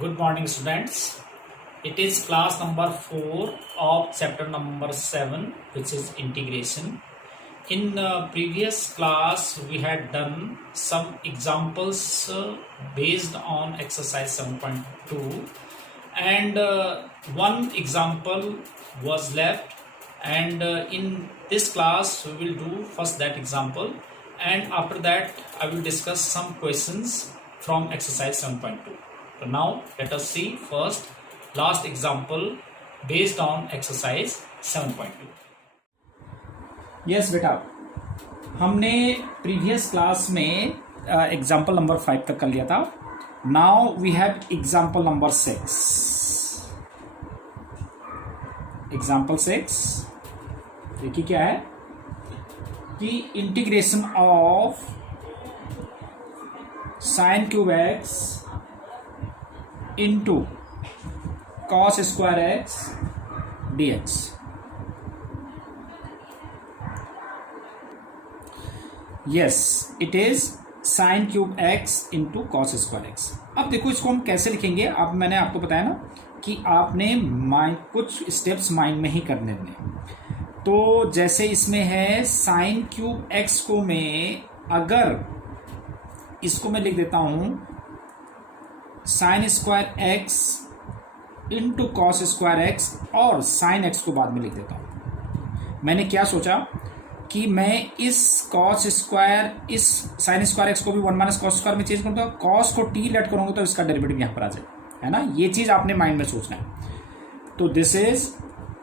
Good morning, students. It is class number 4 of chapter number 7, which is integration. In previous class, we had done some examples based on exercise 7.2, and one example was left. And in this class, we will do first that example, and after that, I will discuss some questions from exercise 7.2. So now let us see first last example based on exercise 7.2. Yes बेटा, हमने previous class में example number 5 तक कर लिया था. Now we have example number 6. Example 6 देखिए क्या है कि integration of sine cube x into cos square x D x. Yes, it is sine cube x into cos square x. अब देखो इसको हम कैसे लिखेंगे. अब मैंने आपको बताया ना कि आपने कुछ स्टेप्स माइंड में ही करने हैं. तो जैसे इसमें है साइन क्यूब एक्स को मैं अगर इसको मैं लिख देता हूं sign square x into cos square x और साइन एक्स को बाद में लिख देता हूं. मैंने क्या सोचा कि मैं इस कॉस स्क्वायर इस साइन स्क्वायर एक्स को भी 1 माइनस कॉस स्क्वायर में चेंज करूंगा. कॉस को टी लेट करूंगा तो इसका डेरिवेटिव यहां पर आ जाएगा, है ना. ये चीज आपने माइंड में सोचना है. तो this is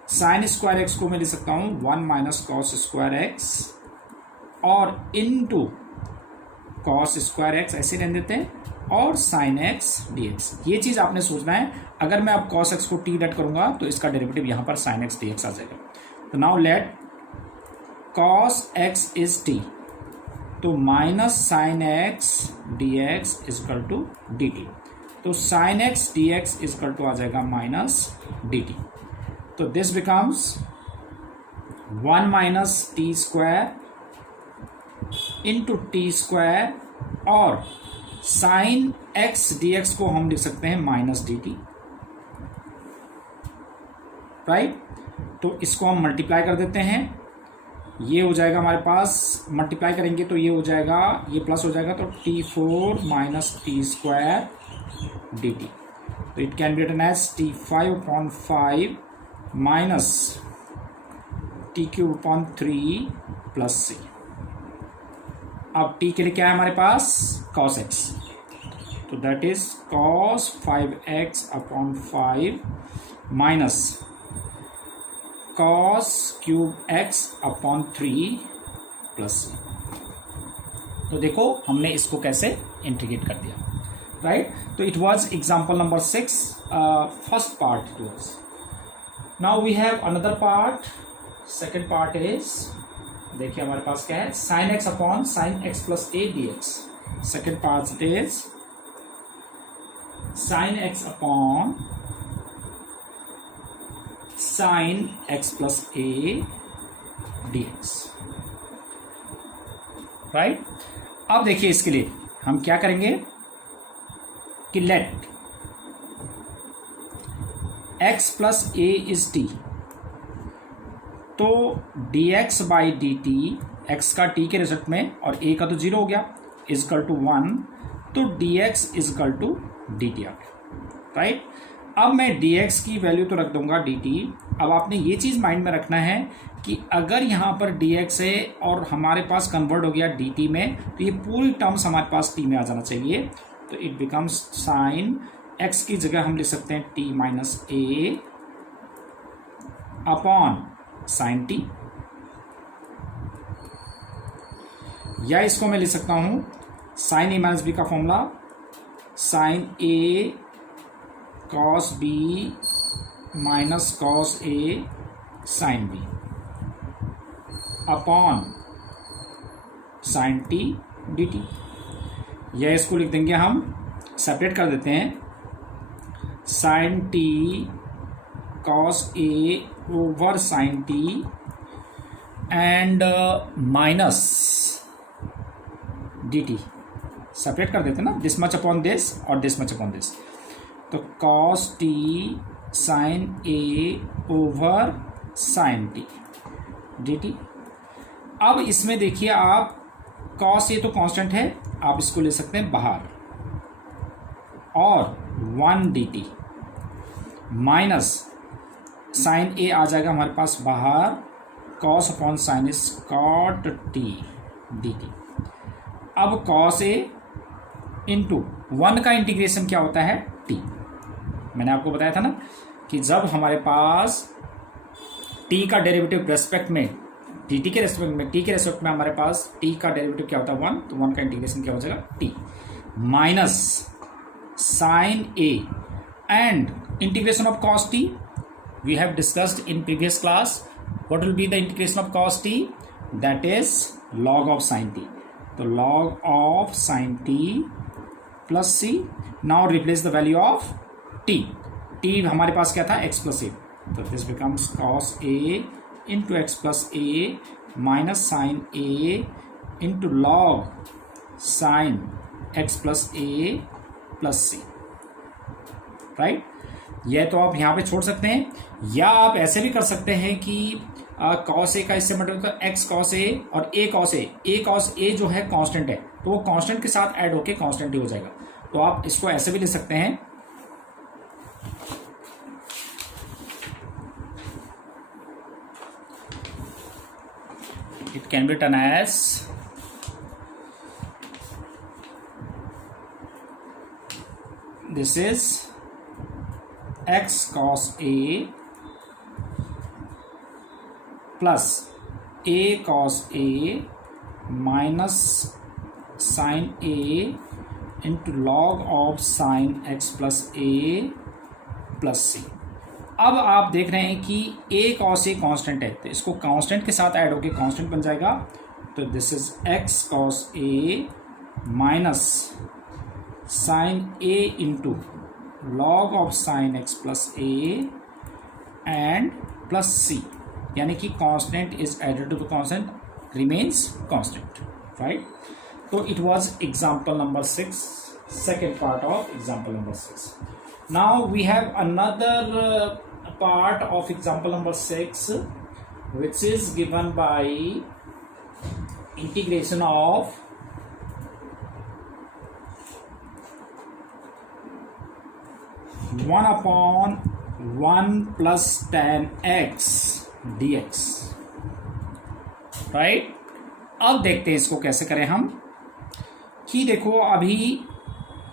sign square x को मैं लिख सकता हूं 1 माइनस कॉस स्क्वायर एक्स और इनटू कॉस स्क्वायर एक्स ऐसे रहने देते हैं और साइन एक्स डी एक्स. ये चीज आपने सोचना है. अगर मैं अब कॉस एक्स को टी लेट करूंगा तो इसका डेरिवेटिव यहां पर साइन एक्स डी एक्स आ जाएगा. तो now let cos x is t, तो minus sine x D x is equal to D T. तो sine x D x is equal to आ जाएगा माइनस डी टी. तो this becomes 1 minus T square into T square और sine x D x को हम लिख सकते हैं माइनस डी टी. राइट. तो इसको हम मल्टीप्लाई कर देते हैं. ये हो जाएगा हमारे पास, मल्टीप्लाई करेंगे तो ये हो जाएगा, ये प्लस हो जाएगा तो t4 minus T square D T. तो it can be written as t5/5 minus t3/3 plus c. अब t के लिए क्या है हमारे पास cos x. तो that is cos 5x/5 minus cos cube x/3 plus c. तो देखो हमने इसको कैसे इंटीग्रेट कर दिया. राइट. तो it was example number 6, first part it was. Now we have another part. Second part is, देखिए हमारे पास क्या है, sine X upon sine x plus A D X. Second part is sine X upon sine x plus A D X. Right. अब देखिए इसके लिए हम क्या करेंगे कि let X plus A is T. तो D X by D T, X का टी के रिजल्ट में और ए का तो 0 हो गया, इजकल टू 1. तो D x is equal to D T आ गया. राइट. अब मैं dx की वैल्यू तो रख दूंगा dt. अब आपने ये चीज़ माइंड में रखना है कि अगर यहाँ पर dx है और हमारे पास कन्वर्ट हो गया dt में, तो ये पूरी टर्म्स हमारे पास t में आ जाना चाहिए. तो इट बिकम्स साइन x की जगह हम लिख सकते हैं t minus a upon sine t, या इसको मैं लिख सकता हूँ साइन ए माइनस बी का formula sine a cos b minus cos a sine b upon sine t d t. या इसको लिख देंगे हम, सेपरेट कर देते हैं, sine t cos a over sine t and minus D t. Separate कर देते हैं ना, दिस मच अपॉन दिस और दिस मच अपॉन दिस. तो cos t sine a over sine t d t. अब इसमें देखिए आप कॉस ए तो कांस्टेंट है, आप इसको ले सकते हैं बाहर, और 1 d t minus sine a आ जाएगा हमारे पास बाहर, cos upon sine is cot t d t. अब कॉस ए इंटू 1 का इंटीग्रेशन क्या होता है, टी। मैंने आपको बताया था ना कि जब हमारे पास टी का डेरिवेटिव रेस्पेक्ट में डी टी के रेस्पेक्ट में हमारे पास टी का डेरिवेटिव क्या होता है 1, तो 1 का इंटीग्रेशन क्या हो जाएगा t minus sine a and integration of cos t we have discussed in previous class. What will be the integration of cos t? That is log of sin t. So log of sin t plus c. Now replace the value of t. t हमारे पास क्या था, x plus a. So this becomes cos a into x plus a minus sin a into log sin x plus a plus c. Right? यह तो आप यहाँ पे छोड़ सकते हैं, या आप ऐसे भी कर सकते हैं कि कॉस ए का इससे मतलब तो एक्स कॉस ए और ए कॉस ए जो है कांस्टेंट है, तो वो कांस्टेंट के साथ ऐड होके कांस्टेंट ही हो जाएगा। तो आप इसको ऐसे भी ले सकते हैं, it can be turn as this is x cos a plus a cos a minus sin a into log of sin x plus a plus c। अब आप देख रहे हैं कि a cos a कांस्टेंट है, तो इसको कांस्टेंट के साथ ऐड होके कांस्टेंट बन जाएगा। तो this is x cos a minus sin a into log of sin x plus a and plus c, यानी कि constant is added to the constant remains constant, right? So it was example number 6, second part of example number 6. Now we have another part of example number 6, which is given by integration of 1 upon 1 plus tan x dx, right. अब देखते हैं इसको कैसे करें हम, कि देखो अभी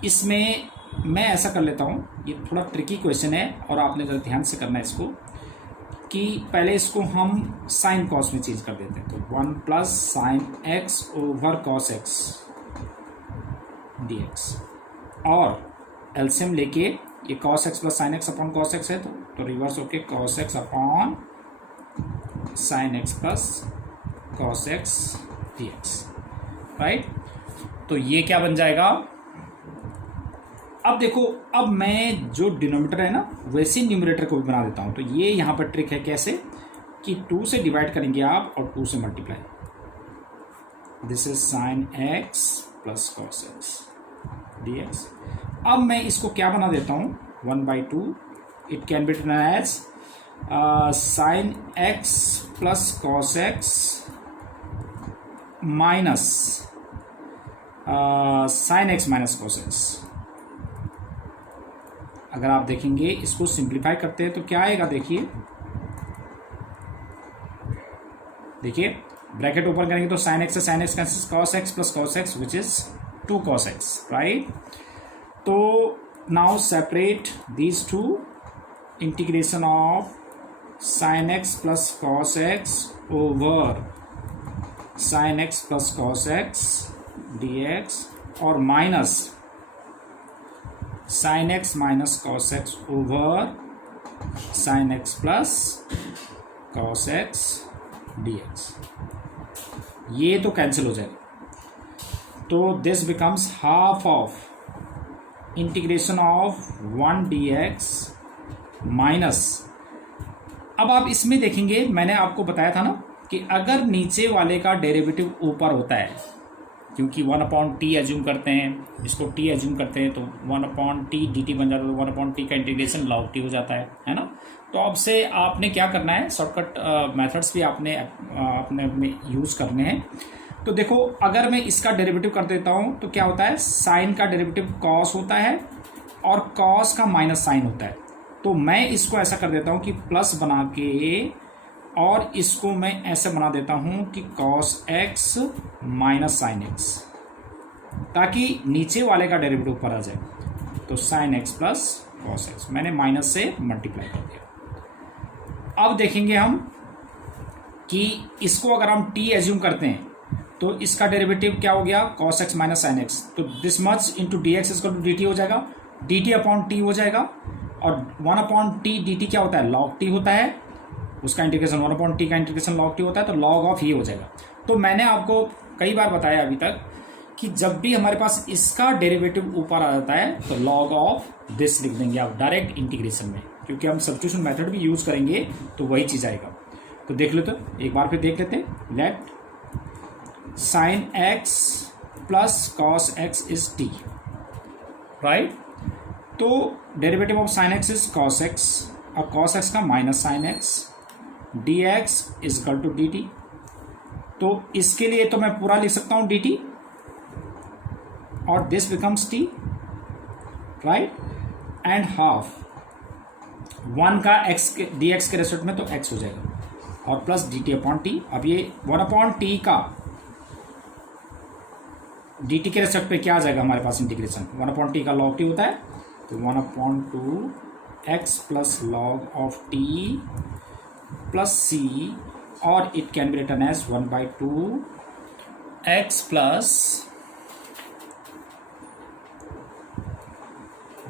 इसमें मैं ऐसा कर लेता हूँ, ये थोड़ा ट्रिकी क्वेश्चन है और आपने जरा ध्यान से करना है इसको, कि पहले इसको हम साइन कॉस में चेंज कर देते हैं। तो 1 plus sine x over cos x dx, और एलसीएम लेके ये cos x plus sign X upon cos x है, तो रिवर्स होके cos x upon sine x plus cos x dx, right. तो ये क्या बन जाएगा, अब देखो, अब मैं जो डिनोमिनेटर है ना वैसे न्यूमरेटर को भी बना देता हूं। तो ये यहाँ पर ट्रिक है कैसे, कि 2 से डिवाइड करेंगे आप और 2 से multiply, this is sine x plus cos x dx। अब मैं इसको क्या बना देता हूँ, 1/2, it can be written as sine x plus cos x minus sine x minus cos x. अगर आप देखेंगे इसको सिंप्लीफाई करते हैं तो क्या आएगा, देखिए ब्रैकेट ओपन करेंगे तो sine x cancel, cos x plus cos x which is 2 cos x, right. तो now separate these two, integration of sine x plus cos x over sine x plus cos x dx, और minus sine x minus cos x over sine x plus cos x dx। ये तो cancel हो जाएगा, तो this becomes half of integration of 1 dx minus, अब आप इसमें देखेंगे मैंने आपको बताया था ना कि अगर नीचे वाले का डेरिवेटिव ऊपर होता है क्योंकि 1/t एज्यूम करते हैं, इसको t एज्यूम करते हैं, तो 1/t dt बन जाता है, तो 1/t का इंटीग्रेशन log t हो जाता है ना। तो अब से आपने क्या करना है, शॉर्टकट मेथड्स भी आपने अपने में यूज़ करने हैं। तो देखो, अगर मैं इसका डेरिवेटिव कर देता हूँ तो क्या होता है, साइन का डेरिवेटिव कॉस होता है और कॉस का माइनस साइन होता है। तो मैं इसको ऐसा कर देता हूँ कि प्लस बना के, और इसको मैं ऐसे बना देता हूँ कि cos x minus sine x, ताकि नीचे वाले का डेरिवेटिव ऊपर आ जाए। तो sine x plus cos x मैंने माइनस से मल्टीप्लाई कर दिया। अब देखेंगे हम कि इसको अगर हम t एज्यूम करते हैं तो इसका डेरिवेटिव क्या हो गया, cos x minus sine x. तो this much into d x is equal to D t हो जाएगा, डी टी अपॉन टी हो जाएगा, और 1/t डी टी क्या होता है, लॉग टी होता है, उसका इंटीग्रेशन 1/t का इंटीग्रेशन लॉग टी होता है, तो लॉग ऑफ ये हो जाएगा। तो मैंने आपको कई बार बताया अभी तक कि जब भी हमारे पास इसका डेरिवेटिव ऊपर आ जाता है तो लॉग ऑफ दिस लिख देंगे आप डायरेक्ट इंटीग्रेशन में, क्योंकि हम सब्स्टिट्यूशन मेथड भी यूज करेंगे तो वही चीज आएगा। तो देख लो, तो एक बार फिर देख लेते हैं। Let sine x plus cos x is t, right. तो derivative of sine x is cos x, और कॉस एक्स का minus sine x, D x is equal to D T. तो इसके लिए तो मैं पूरा लिख सकता हूं डी टी, और this becomes t, right, and half 1 का एक्स के डी एक्स के रेस्पेक्ट में तो एक्स हो जाएगा, और plus D T upon T. अब ये 1/t का डी टी के रेस्पेक्ट पे क्या आ जाएगा हमारे पास इंटीग्रेशन, 1/t का log t होता है, तो 1/2 x plus log of t plus c, और it can be written as 1/2 x plus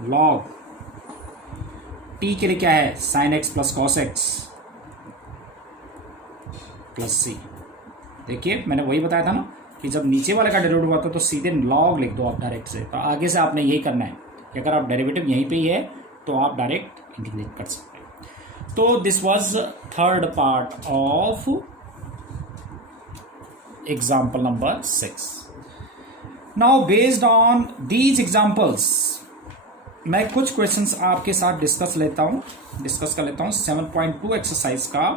log t के लिए क्या है, sine x plus cos x plus c। देखिए मैंने वही बताया था ना कि जब नीचे वाले का डेरिवेटिव आता है तो सीधे लॉग लिख दो आप डायरेक्ट से। तो आगे से आपने यही करना है कि अगर आप डेरिवेटिव यहीं पे ही है तो आप डायरेक्ट इंटीग्रेट कर सकते हैं। तो this was third part of example number 6। Now based on these examples मैं कुछ क्वेश्चंस आपके साथ डिस्कस कर लेता हूं 7.2 एक्सरसाइज का।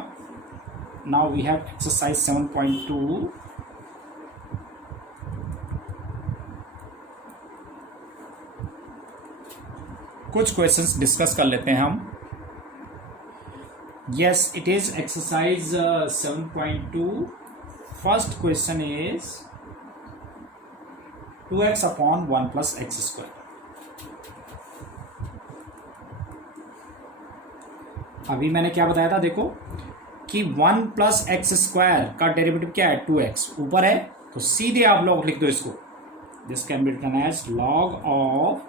Now we have exercise 7.2। कुछ क्वेश्चंस डिस्कस कर लेते हैं हम। Yes, it is exercise 7.2। First question is 2x upon 1 plus x square. अभी मैंने क्या बताया था, देखो कि 1 प्लस एक्स स्क्वायर का डेरिवेटिव क्या है, 2x ऊपर है, तो सीधे आप लॉग लिख दो इसको। This can be written as log of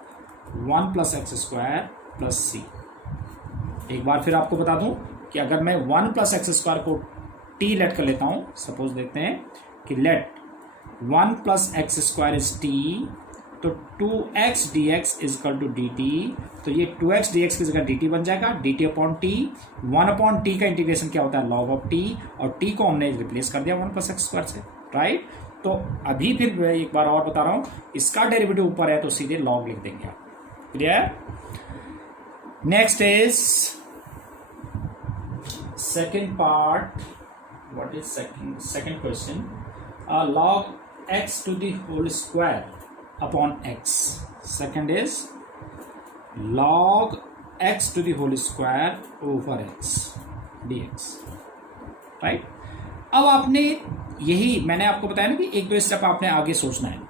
1 plus x square plus c. एक बार फिर आपको बता दूं कि अगर मैं 1 प्लस एक्स स्क्वायर को t लेट कर लेता हूं, सपोज देखते हैं कि let 1 plus x square is t, तो 2x dx is equal to dt। तो ये 2x dx की जगह dt बन जाएगा, dt अपॉन t। 1/t का इंटीग्रेशन क्या होता है, log ऑफ t, और t को हमने रिप्लेस कर दिया 1 प्लस एक्स स्क्वायर से, राइट। तो अभी फिर मैं एक बार और बता रहा हूं, इसका डेरिवेटिव ऊपर है तो सीधे log लिख देंगे आप। Clear? Next is second part. What is second question, log x to the whole square upon x। second is log x to the whole square over x dx, right. अब आपने यही मैंने आपको बताया ना कि एक दो स्टेप आपने आगे सोचना है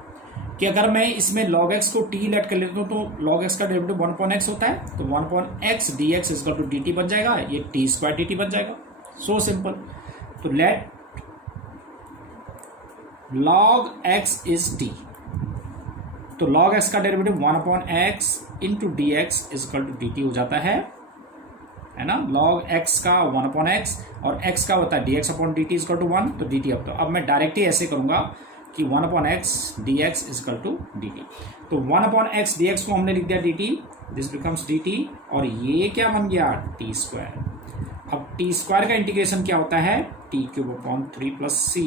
कि अगर मैं इसमें log x को t लेट कर लेता हूं तो log x का डेरिवेटिव 1/x होता है, तो 1/x dx is equal to dt बन जाएगा, ये t स्क्वायर dt बन जाएगा। So simple. तो let log x is t, तो log x का derivative 1/x into d x is equal to D t हो जाता है ना। log x का 1/x और x का होता है dx upon dt is equal to 1, तो dt। अब मैं डायरेक्टली ऐसे करूंगा कि 1/x dx is equal to dt। तो 1/x dx को हमने लिख दिया dt, दिस बिकम्स dt, और ये क्या बन गया, t स्क्वायर। अब t स्क्वायर का इंटीग्रेशन क्या होता है, t cube upon 3 plus c,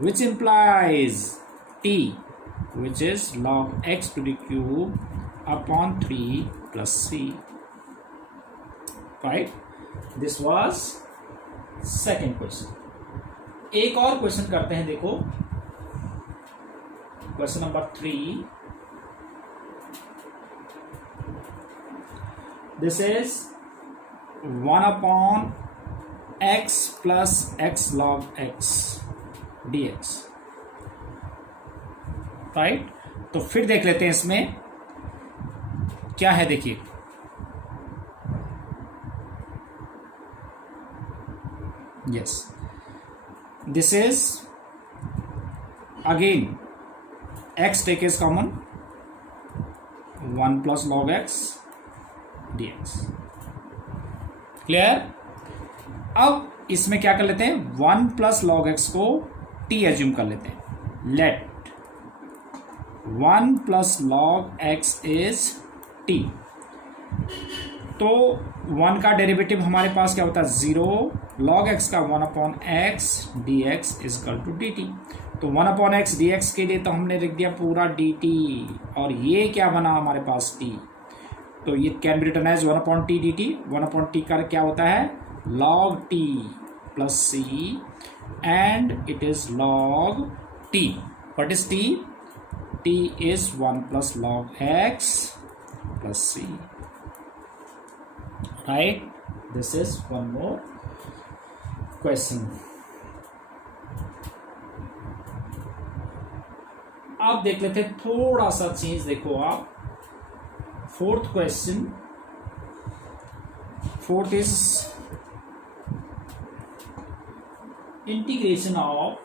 which implies t, which is log x to the cube upon 3 plus c. Right? This was second question. एक और क्वेश्चन करते हैं, देखो question number 3. This is 1 upon x plus x log x dx. Right? तो फिर देख लेते हैं इसमें क्या है. देखिए yes, this is again x take is common, 1 plus log x dx. Clear? अब इसमें क्या कर लेते हैं, 1 प्लस लॉग एक्स को t एज्यूम कर लेते हैं. Let 1 plus log x is t. तो 1 का डेरिवेटिव हमारे पास क्या होता है, 0. लॉग एक्स का 1 upon x D x is equal to D T. तो 1 अपॉन एक्स डी एक्स के लिए तो हमने लिख दिया पूरा डी टी, और ये क्या बना हमारे पास t. तो ये can be written as 1 upon t d t. 1 upon t का क्या होता है, log t plus c, and it is log t. What is t? T is 1 plus log x plus c. Right? This is one more question. आप देख लेते हैं थोड़ा सा चेंज. देखो आप, fourth question. Fourth is integration of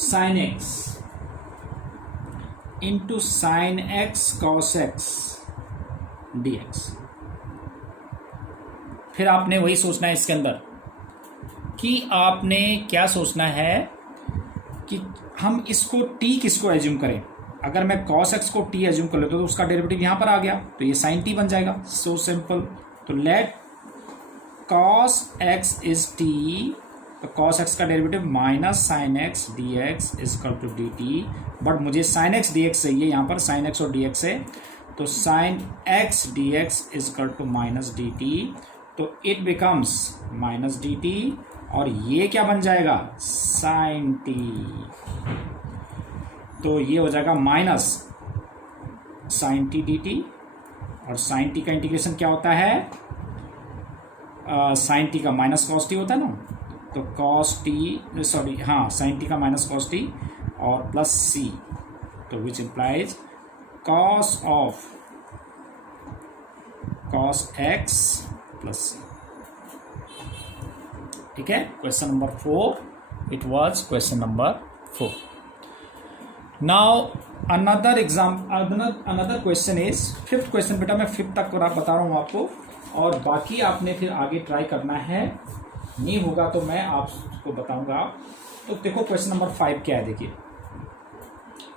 sin x into sin x cos x dx. फिर आपने वही सोचना है इसके अंदर कि आपने क्या सोचना है कि हम इसको t किसको एज्यूम करें. अगर मैं cos x को t एज्यूम कर लेता हूं तो उसका डेरिवेटिव यहां पर आ गया, तो ये sin t बन जाएगा. So simple. तो let cos x is t. तो cos x का derivative minus sine x D x is equal to D t. But मुझे साइन एक्स डी एक्स चाहिए यहाँ पर, साइन एक्स और डी एक्स है. तो sine x D x is equal to minus D T. तो it becomes minus D t, और ये क्या बन जाएगा, साइन टी. तो ये हो जाएगा minus sine t d t. और साइन टी का इंटीग्रेशन क्या होता है, साइन टी का माइनस कॉस टी होता है ना. तो कॉस टी, सॉरी हाँ, साइन टी का माइनस कॉस टी और प्लस सी. तो which implies cos of cos x plus c. ठीक है. Question number 4. It was question number 4. Now another another question is fifth question. बेटा मैं fifth तक बता रहा हूँ आपको, और बाकी आपने फिर आगे ट्राई करना है. नहीं होगा तो मैं आपको बताऊंगा. तो देखो क्वेश्चन नंबर 5 क्या है. देखिए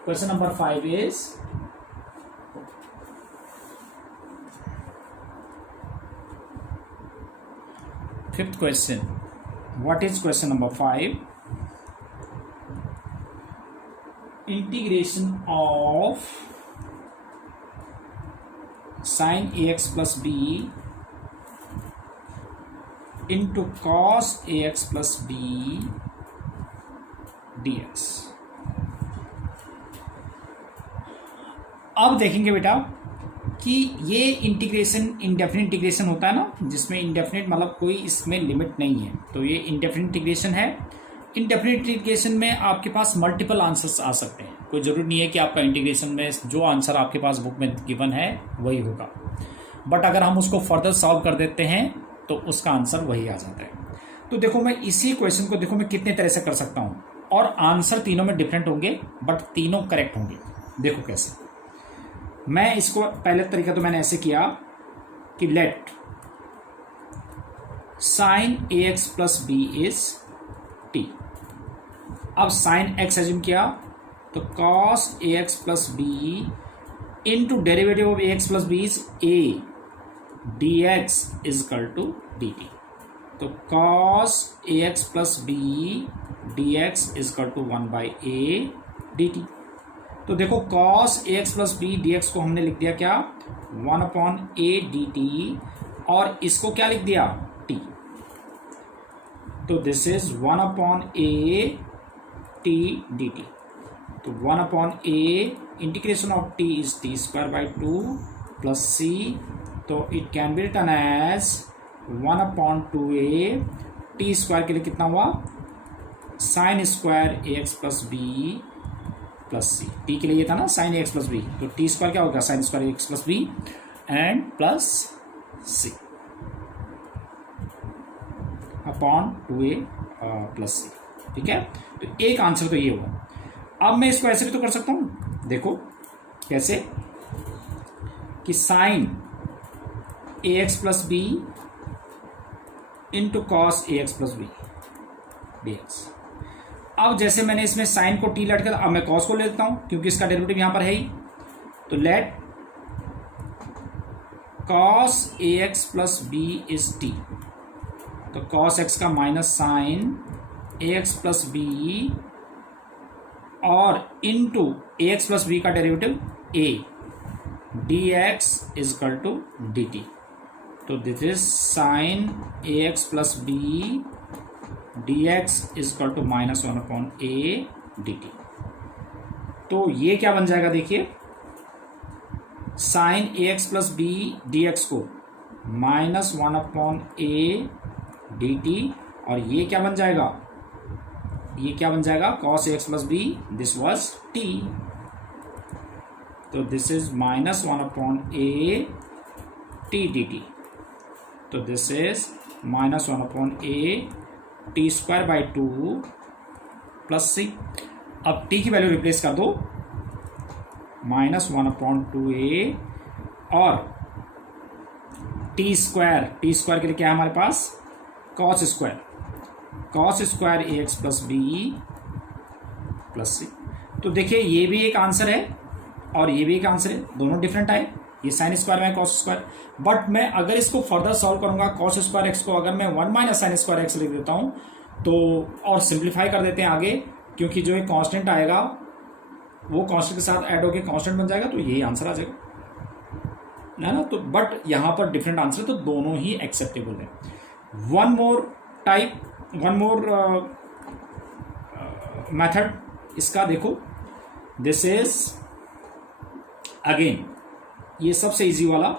question number 5 is fifth question. What is question number 5? Integration of sine a x plus b into cos ax plus b dx. अब देखेंगे बेटा कि ये इंटीग्रेशन इंडेफिनिट इंटीग्रेशन होता है ना, जिसमें इंडेफिनिट मतलब कोई इसमें लिमिट नहीं है. तो ये इंडेफिनिट इंटीग्रेशन है. इंडेफिनिट इंटीग्रेशन में आपके पास मल्टीपल आंसर्स आ सकते हैं. कोई जरूरी नहीं है कि आपका इंटीग्रेशन में जो आंसर आपके पास बुक में गिवन है वही होगा. बट अगर हम उसको फर्दर सॉल्व कर देते हैं तो उसका आंसर वही आ जाता है. तो देखो मैं इसी क्वेश्चन को देखो मैं कितने तरह से कर सकता हूं, और आंसर तीनों में डिफरेंट होंगे बट तीनों करेक्ट होंगे. देखो कैसे. मैं इसको पहले तरीका तो मैंने ऐसे किया कि let sine a x plus b is t. अब साइन एक्स एज्यूम किया तो cos a x plus b into derivative of a x plus b is a dx is equal to dt. तो cos ax plus b d x is equal to 1/a dt। तो देखो cos ax plus b d x को हमने लिख दिया क्या, 1/a dt, और इसको क्या लिख दिया, t। तो this is 1/a t dt। तो 1/a integration of t is t square by 2 plus c, तो it can be written as 1/2a t square के लिए कितना हुआ, sine square ax plus b plus c. T के लिए ये था ना साइन एक्स प्लस बी, तो टी स्क्वायर क्या होगा, sine square x plus b and plus c upon 2a plus c. ठीक है, तो एक आंसर तो ये होगा। अब मैं इसको ऐसे भी तो कर सकता हूं, देखो कैसे, कि sine a x plus b into cos a x plus b d x. अब जैसे मैंने इसमें साइन को टी लटका, अब मैं कॉस को ले लेता हूं क्योंकि इसका डेरिवेटिव यहां पर है ही। तो let cos a x plus b is T, तो कॉस एक्स का minus sine a x plus b और into a x plus b का derivative a D x is equal to D T. तो this is sine a x plus b dx is equal to -1/a dt। तो ये क्या बन जाएगा, देखिए sine a x plus b d x को -1/a dt, और ये क्या बन जाएगा, ये क्या बन जाएगा, cos a x plus b, this was t, तो this is -1/a t dt। तो this is -1/a t square by 2 plus c. अब टी की वैल्यू रिप्लेस कर दो, -1/2a, और टी स्क्वायर के लिए क्या है हमारे पास, कॉस स्क्वायर ए x plus b plus c. तो देखिए ये भी एक आंसर है और ये भी एक आंसर है, दोनों डिफरेंट आए, ये साइन स्क्वायर में कॉस स्क्वायर। बट मैं अगर इसको फर्दर सॉल्व करूंगा, कॉस स्क्वायर एक्स को अगर मैं 1 - साइन स्क्वायर एक्स लिख देता हूं तो, और सिंप्लीफाई कर देते हैं आगे, क्योंकि जो एक कांस्टेंट आएगा वो कांस्टेंट के साथ ऐड होकर कांस्टेंट बन जाएगा, तो यही आंसर आ जाएगा, है ना। तो बट यहां पर डिफरेंट आंसर, तो दोनों ही एक्सेप्टेबल है। वन मोर मेथड इसका देखो, दिस इज अगेन ये सबसे इजी वाला।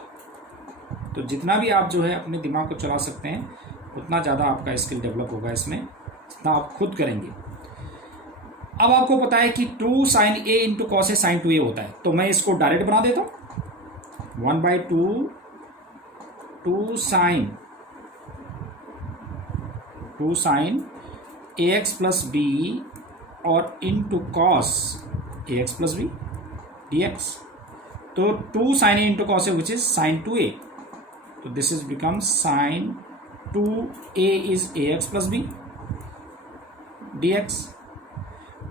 तो जितना भी आप जो है अपने दिमाग को चला सकते हैं उतना ज़्यादा आपका स्किल डेवलप होगा इसमें, जितना आप खुद करेंगे। अब आपको पता है कि 2 sine a into cos a sign 2a होता है, तो मैं इसको डायरेक्ट बना देता हूँ, 1/2 2 sine a x plus b और into cos a x plus b d x. तो 2 sine a into cos a which is sine 2a, तो this is become sine 2a is a x plus b d x.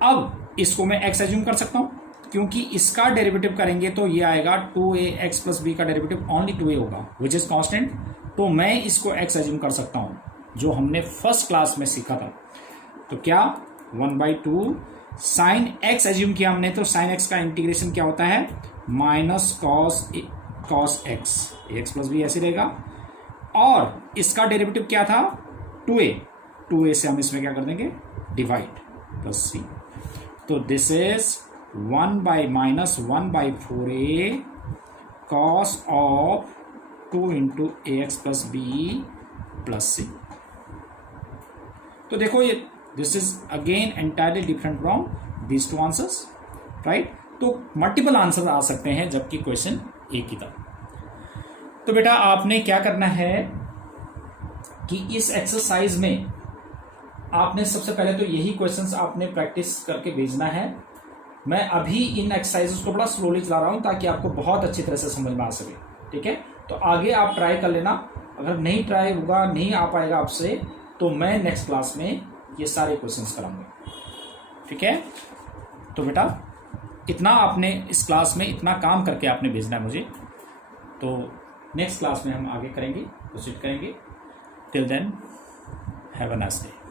अब इसको मैं x assume कर सकता हूं, क्योंकि इसका डेरिवेटिव करेंगे तो ये आएगा 2a x प्लस बी का डेरिवेटिव ओनली 2a होगा विच इज कांस्टेंट। तो मैं इसको x एज्यूम कर सकता हूं जो हमने फर्स्ट क्लास में सीखा था। तो क्या 1/2 साइन x एज्यूम किया हमने, तो साइन x का इंटीग्रेशन क्या होता है, माइनस कॉस एक्स, ए एक्स प्लस बी ऐसे रहेगा, और इसका डेरिवेटिव क्या था 2a से हम इसमें क्या कर देंगे, डिवाइड, प्लस सी। तो this is 1/-1/4a cos of 2 into a x plus b plus c. तो देखो ये this is again entirely different from these two answers, right. तो मल्टीपल आंसर आ सकते हैं जबकि क्वेश्चन एक ही था। तो बेटा आपने क्या करना है कि इस एक्सरसाइज में आपने सबसे पहले तो यही क्वेश्चंस आपने प्रैक्टिस करके भेजना है। मैं अभी इन एक्सरसाइजेस को बड़ा स्लोली चला रहा हूं ताकि आपको बहुत अच्छी तरह से समझ में आ सके, ठीक है। तो आगे आप ट्राई कर लेना, अगर नहीं ट्राई होगा, नहीं आ पाएगा आपसे, तो मैं नेक्स्ट क्लास में ये सारे क्वेश्चंस कराऊंगा, ठीक है। तो बेटा इतना आपने इस क्लास में इतना काम करके आपने भेजना है मुझे, तो नेक्स्ट क्लास में हम आगे करेंगे, प्रोसीड करेंगे। Till then have a nice day.